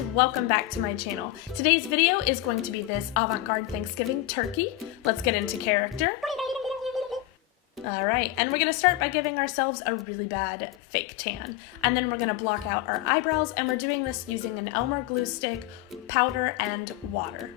and welcome back to my channel. Today's video is going to be this avant-garde Thanksgiving turkey. Let's get into character. Alright, and we're going to start by giving ourselves a really bad fake tan. And then we're going to block out our eyebrows, and we're doing this using an Elmer glue stick, powder, and water.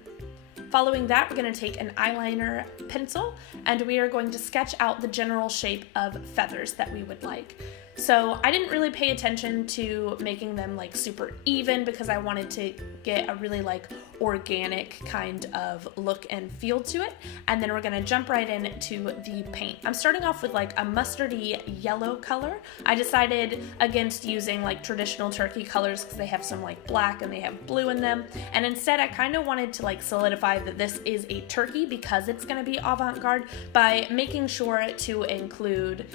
Following that, we're going to take an eyeliner pencil, and we are going to sketch out the general shape of feathers that we would like. So I didn't really pay attention to making them like super even because I wanted to get a really like organic kind of look and feel to it. And then we're gonna jump right into the paint. I'm starting off with like a mustardy yellow color. I decided against using like traditional turkey colors because they have some like black and they have blue in them. And instead I kind of wanted to like solidify that this is a turkey because it's gonna be avant-garde by making sure to include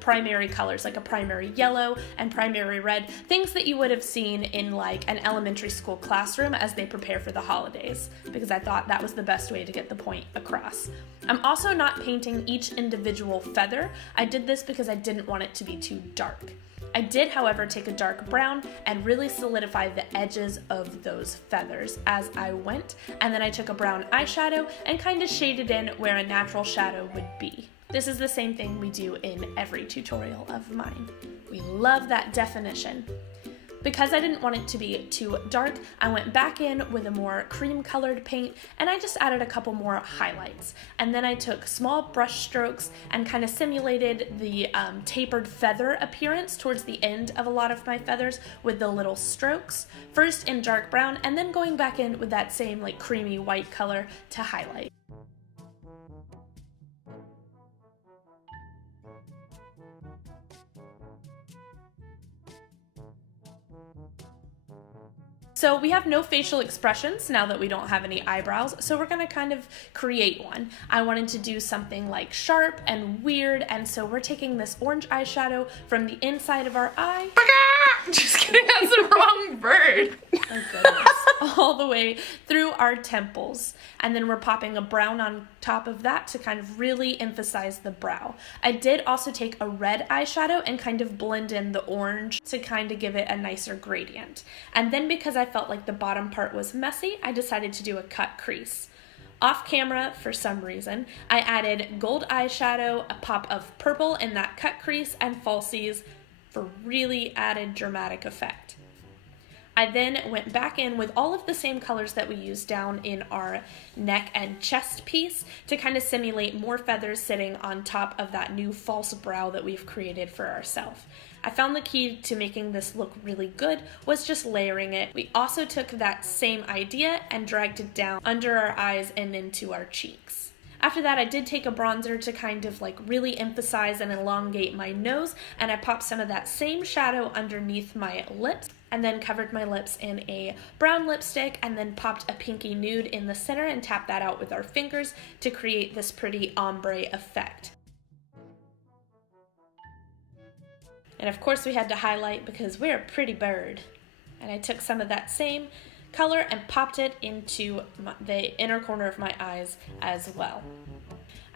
primary colors like a primary yellow and primary red, things that you would have seen in like an elementary school classroom as they prepare for the holidays, because I thought that was the best way to get the point across. I'm also not painting each individual feather. I did this because I didn't want it to be too dark. I did, however, take a dark brown and really solidify the edges of those feathers as I went, and then I took a brown eyeshadow and kind of shaded in where a natural shadow would be. This is the same thing we do in every tutorial of mine. We love that definition. Because I didn't want it to be too dark, I went back in with a more cream colored paint and I just added a couple more highlights. And then I took small brush strokes and kind of simulated the tapered feather appearance towards the end of a lot of my feathers with the little strokes, first in dark brown and then going back in with that same like creamy white color to highlight. So we have no facial expressions now that we don't have any eyebrows, so we're gonna kind of create one. I wanted to do something like sharp and weird, and so we're taking this orange eyeshadow from the inside of our eye. Just kidding, that's the wrong bird. Oh goodness. All the way through our temples. And then we're popping a brown on top of that to kind of really emphasize the brow. I did also take a red eyeshadow and kind of blend in the orange to kind of give it a nicer gradient. And then because I felt like the bottom part was messy, I decided to do a cut crease. Off camera, for some reason, I added gold eyeshadow, a pop of purple in that cut crease, and falsies for really added dramatic effect. I then went back in with all of the same colors that we used down in our neck and chest piece to kind of simulate more feathers sitting on top of that new false brow that we've created for ourselves. I found the key to making this look really good was just layering it. We also took that same idea and dragged it down under our eyes and into our cheeks. After that, I did take a bronzer to kind of like really emphasize and elongate my nose, and I popped some of that same shadow underneath my lips and then covered my lips in a brown lipstick and then popped a pinky nude in the center and tapped that out with our fingers to create this pretty ombre effect. And of course we had to highlight because we're a pretty bird. And I took some of that same color and popped it into the inner corner of my eyes as well.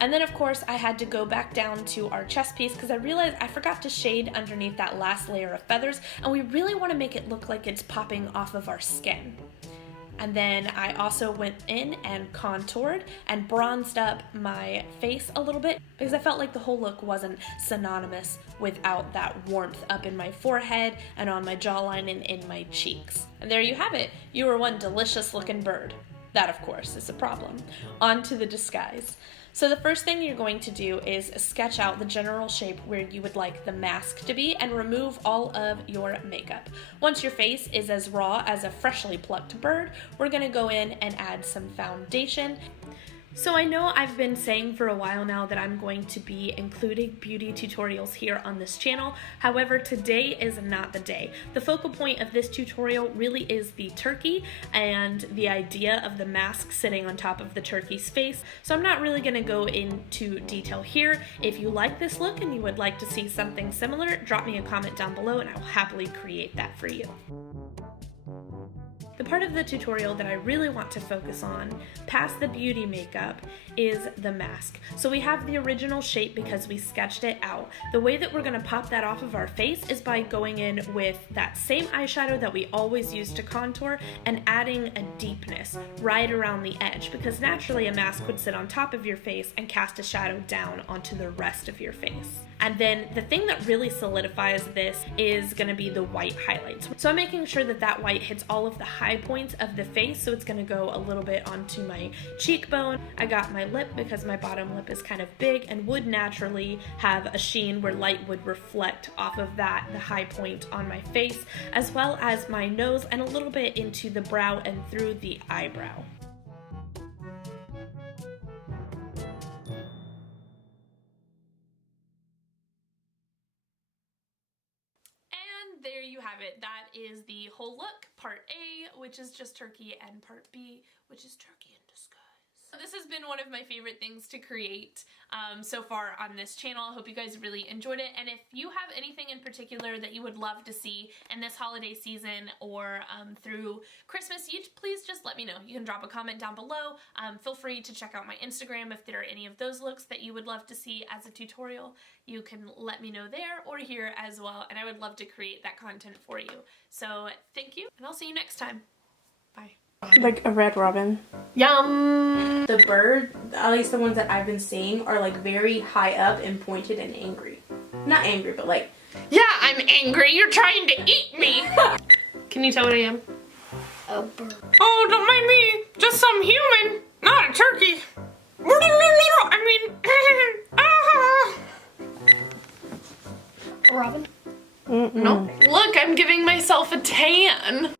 And then of course I had to go back down to our chest piece because I realized I forgot to shade underneath that last layer of feathers, and we really want to make it look like it's popping off of our skin. And then I also went in and contoured and bronzed up my face a little bit because I felt like the whole look wasn't synonymous without that warmth up in my forehead and on my jawline and in my cheeks. And there you have it. You are one delicious looking bird. That, of course, is a problem. On to the disguise. So the first thing you're going to do is sketch out the general shape where you would like the mask to be and remove all of your makeup. Once your face is as raw as a freshly plucked bird, we're going to go in and add some foundation. So I know I've been saying for a while now that I'm going to be including beauty tutorials here on this channel. However, today is not the day. The focal point of this tutorial really is the turkey and the idea of the mask sitting on top of the turkey's face. So I'm not really going to go into detail here. If you like this look and you would like to see something similar, drop me a comment down below and I will happily create that for you. The The part of the tutorial that I really want to focus on, past the beauty makeup, is the mask. So we have the original shape because we sketched it out. The way that we're going to pop that off of our face is by going in with that same eyeshadow that we always use to contour and adding a deepness right around the edge, because naturally a mask would sit on top of your face and cast a shadow down onto the rest of your face. And then the thing that really solidifies this is going to be the white highlights. So I'm making sure that that white hits all of the high points of the face, so it's going to go a little bit onto my cheekbone. I got my lip because my bottom lip is kind of big and would naturally have a sheen where light would reflect off of that, the high point on my face, as well as my nose and a little bit into the brow and through the eyebrow. There you have it. That is the whole look. Part A, which is just turkey, and part B, which is turkey in disguise. This has been one of my favorite things to create so far on this channel. I hope you guys really enjoyed it, and if you have anything in particular that you would love to see in this holiday season or through Christmas, please just let me know. You can drop a comment down below. Feel free to check out my Instagram if there are any of those looks that you would love to see as a tutorial. You can let me know there or here as well, and I would love to create that content for you. So thank you, and I'll see you next time. Bye. Like a red robin. Yum! The bird, at least the ones that I've been seeing, are like very high up and pointed and angry. Not angry, but like... Yeah, I'm angry. You're trying to eat me. Can you tell what I am? A bird. Oh, don't mind me. Just some human, not a turkey. I mean... Robin? No. Look, I'm giving myself a tan.